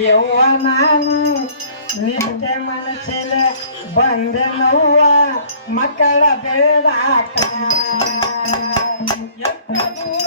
ಯವ್ವ ನಾನು ನಿತ್ಯ ಮನಸ್ಸಿನ ಬಂದೆ ನೋವ ಮಕ್ಕಳ ಬೇಡಾಕ ಎತ್ತ ದೂರ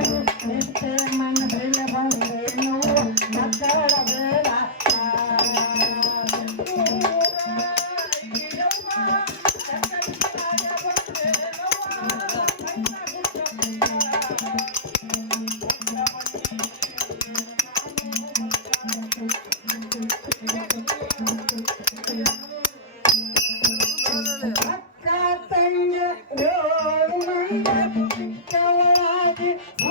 Yeah.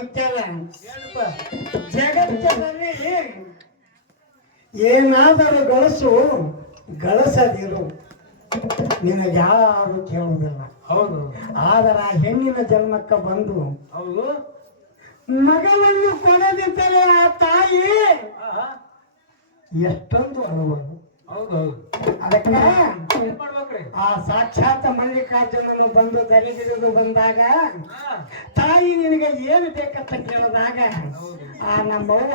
ಮುತ್ಯಾಲ ಜಗತ್ತಿನಲ್ಲಿ ಏನಾದರೂ ಗಳಸು ಗಳಸದಿರು. ನಿನಗೆ ಯಾರು ಕೇಳುವುದಿಲ್ಲ. ಹೌದು. ಆದರೆ ಆ ಹೆಣ್ಣಿನ ಜನ್ಮಕ್ಕೆ ಬಂದು ಹೌದು. ಮಗನನ್ನು ಕೊಡದಿದ್ದರೆ ಆ ತಾಯಿ. ಎಷ್ಟೊಂದು ಹೌದು ಅದಕ್ಕೆ ಆ ಸಾಕ್ಷಾತ್ ಮಲ್ಲಿಕಾರ್ಜುನನು ಬಂದು ದರಿಗಿರಿದು ಬಂದಾಗ ತಾಯಿ ನಿನಗೆ ಏನು ಬೇಕಂತ ಕೇಳಿದಾಗ ಆ ನಮ್ಮವ್ವ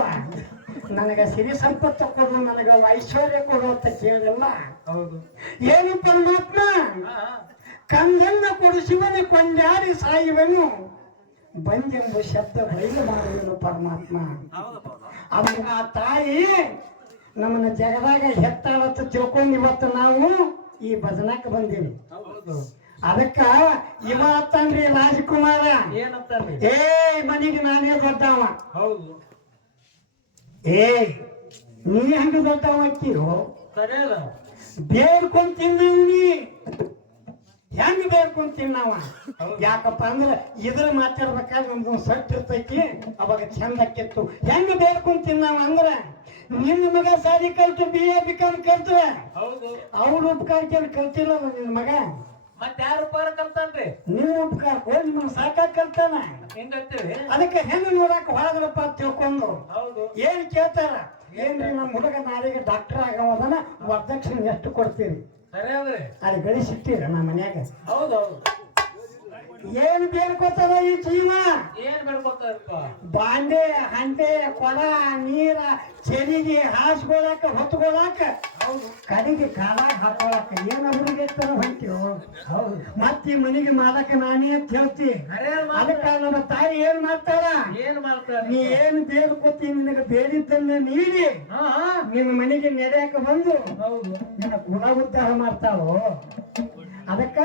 ನನಗೆ ಸಿರಿ ಸಂಪತ್ತು ಕೊಡು ನನಗೆ ಐಶ್ವರ್ಯ ಕೊಡು ಅಂತ ಕೇಳಿಲ್ಲ. ಏನು ಪರಮಾತ್ಮ? ಕಂದನ್ನ ಕೊಡು ಶಿವನ ಕೊಂಡಾಡಿ ಸಾಯುವನು. ಬಂದೆಂಬ ಶಬ್ದ ಬಯಲು ಮಾಡುವನು ಪರಮಾತ್ಮ. ಅವನಿಗೆ ಆ ತಾಯಿ ನಮ್ಮನ್ನ ಜಗದಾಗ ಹೆತ್ತಾಳತ್ತ ತಿಳ್ಕೊಂಡು ಇವತ್ತು ನಾವು ಈ ಭಜನಕ್ಕೆ ಬಂದೀವಿ. ಅದಕ್ಕ ಇವ ಅತ್ತನ್ರಿ ರಾಜಕುಮಾರ. ಏ ಮನಿಗೆ ನಾನೇ ದೊಡ್ಡವ. ಹೌದು. ಏ ನೀ ಹಂಗ ದೊಡ್ಡವ ಅಕ್ಕಿಯೋ ಬೇಡ್ಕೊಂಡ್ ತಿನ್ನವ್ ನೀ. ಹೆಂಗ್ ಬೇಡ್ಕೊಂಡ್ ತಿನ್ನವ ಯಾಕಪ್ಪ ಅಂದ್ರ ಇದ್ರ ಮಾತಾಡ್ಬೇಕಾದ್ರೆ ಒಂದು ಸಟ್ ಇರ್ತೈತಿ ಅವಾಗ ಚಂದ ಅಕ್ಕಿತ್ತು ಹೆಂಗ್ ಬೇಡ್ಕೊಂಡ್ ತಿನ್ನವ ಅಂದ್ರ ನಿನ್ನ ಮಗ ಸಾರಿ ಕಲ್ತು ಬಿ ಎ ಬಿಕಾಮ್ ಕಲ್ತು ಹೌದು. ಉಪಕಾರ ಕೇಳಿ ಕಲ್ತಿಲ್ಲ ನಿನ್ನ ಮಗ. ಮತ್ತೆ ಯಾರು ಉಪಕಾರ ಕಲ್ತಾನ್ರಿ? ನೀವು ಉಪಕಾರ ಹೋಗಿ ನಿಮ್ಮ ಸಾಕಾಗ ಕಲ್ತಾನ. ಹಿಂಗಂತೀವಿ ಅದಕ್ಕೆ ಹೆಣ್ಣು ನೋಡಕ್ ಹೊರಗ್ರಪ್ಪ ಅಂತ ತಿಳ್ಕೊಂಡು ಹೌದು. ಏನ್ ಕೇಳ್ತಾರ? ಏನ್ರಿ? ನಮ್ಮ ಹುಡುಗ ನಾಳೆಗೆ ಡಾಕ್ಟರ್ ಆಗವದನ ವರದಕ್ಷಿಣೆ ಎಷ್ಟು ಕೊಡ್ತೀರಿ? ಸರಿ ಅದ್ರಿ ಅಲ್ಲಿ ಗಳಿಸಿಟ್ಟಿರ ನಮ್ಮ ಮನ್ಯಾಗ? ಹೌದು ಹೌದು. ಏನ್ ಬೇಡ್ಕೋತದ ಈ ಜೀವ? ಏನ್ ಬೇಡ್ಕೋತದಪ್ಪ ಬಾಂಡೆ ಹಂಡೆ ಕೊಡ ನೀರ ಚೆರಿಗೆ ಹಾಸ್ಕೊಳಕ ಹೊತ್ಕೊಳಕ ಕಡೆಗೆ ಕಾಲಾಗ ಹಾಕೊಳಕ. ಏನ್ ಅವ್ರಿಗೆ ಹೌದು. ಮತ್ತೆ ಈ ಮನೆಗೆ ಮಾಲಕ ನಾನೇ ಅಂತ ಹೇಳ್ತಿ. ಅದಕ್ಕ ನಮ್ಮ ತಾಯಿ ಏನ್ ಮಾಡ್ತಾರ ಏನ್ ಮಾಡ್ತಾರ ನೀ ಏನ್ ಬೇಡ್ಕೋತಿ ನಿನಗೆ ಬೇಡಿದ್ದನ್ನ ನೀಡಿ. ನಿನ್ನ ಮನೆಗೆ ನೆರೆಯಕ ಬಂದು ನಿನ್ನ ಗುಣ ಉದ್ಧಾರ ಮಾಡ್ತಾಳು? ಅದಕ್ಕ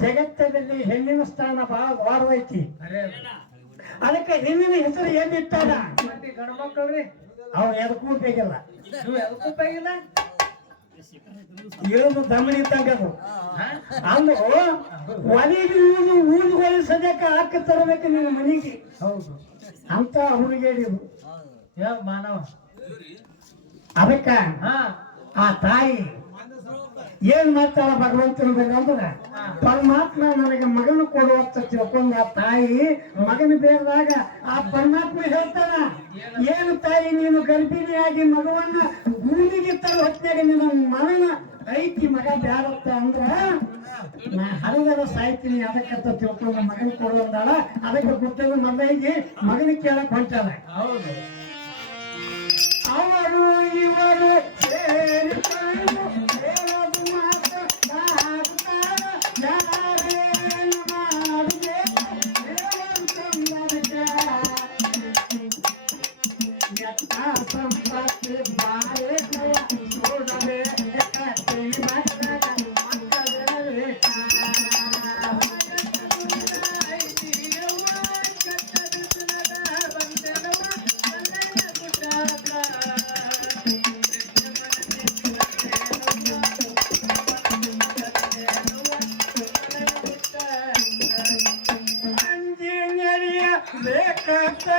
ಜಗತ್ತದಲ್ಲಿ ಹೆಣ್ಣಿನ ಸ್ಥಾನ ಬಹಳ ವಾರವೈತಿ ಅರೇ ಅದಕ್ಕೆ ಹೆಣ್ಣಿನ ಹೆಸರು ಎಲ್ಲಿಟ್ಟಾರ ಮತ್ತೆ ಗಂಡ ಮಕ್ಕಳ್ರಿ ಅವ್ರು ಎದಕ್ಕೂ ಬೇಕಿಲ್ಲ ಎದಕ್ಕೂ ಬೇಕಿಲ್ಲ ಏನು ದಮಡಿ ಇದ್ದಂಗ ಅದು. ಹಾ? ಅಂದು ಒಲಿಗೆ ಊದು ಒಲಿ ಸದ್ಯಕ್ಕೆ ಹಾಕಿ ತರಬೇಕು ನಿನ್ನ ಮನೆಗೆ. ಹೌದು. ಅಂತ ಹುಡುಗಿ ಯಾವ ಮಾನವ? ಅದಕ್ಕ ಹಾ. ಆ ತಾಯಿ ಏನ್ ಮಾಡ್ತಾಳ ಭಗವಂತನ ಅಂದ್ರೆ ಪರಮಾತ್ಮ ನನಗೆ ಮಗನ ಕೊಡುವಂತ ತಿಳ್ಕೊಂಡ ತಾಯಿ ಮಗನ ಬೇರೆದಾಗ ಆ ಪರಮಾತ್ಮ ಹೇಳ್ತಾನ ಏನು ತಾಯಿ ನೀನು ಗರ್ಭಿಣಿಯಾಗಿ ಮಗುವನ್ನ ಭೂಮಿಗೆ ತರ ಹೊತ್ತಿನಾಗ ನಿನ್ನ ಮಗನ ಐತಿ ಮಗ ಬ್ಯಾಡತ್ತ ಅಂದ್ರ ನಾ ಹರಿದರ ಸಾಯ್ತೀನಿ ಅದಕ್ಕಂತ ತಿಳ್ಕೊಂಡ ಮಗನ ಕೊಡುವಂದಾಳ ಅದಕ್ಕೆ ಗೊತ್ತಿಲ್ಲ ಮಗನಿಗೆ ಮಗನ ಕೇಳಕ್ ಹೊಂಟಾಳ. ಹೌದು. ಅವರು ಇವರು ಸೇರಿಕೊಂಡು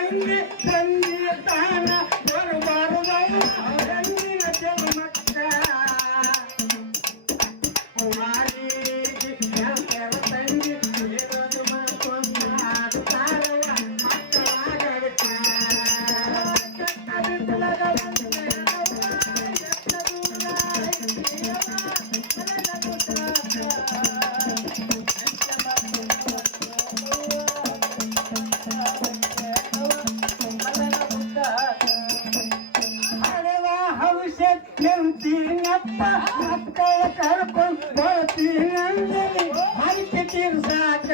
தங்கு தங்கிய தானா? ಔಷಧ ಎಂತೀನಪ್ಪ ಮಕ್ಕಳ ಕರ್ಕೊಂಡು ಬರ್ತೀನಂದೇಳಿ ಹರಕೆ ತೀರ್ಸಾಕ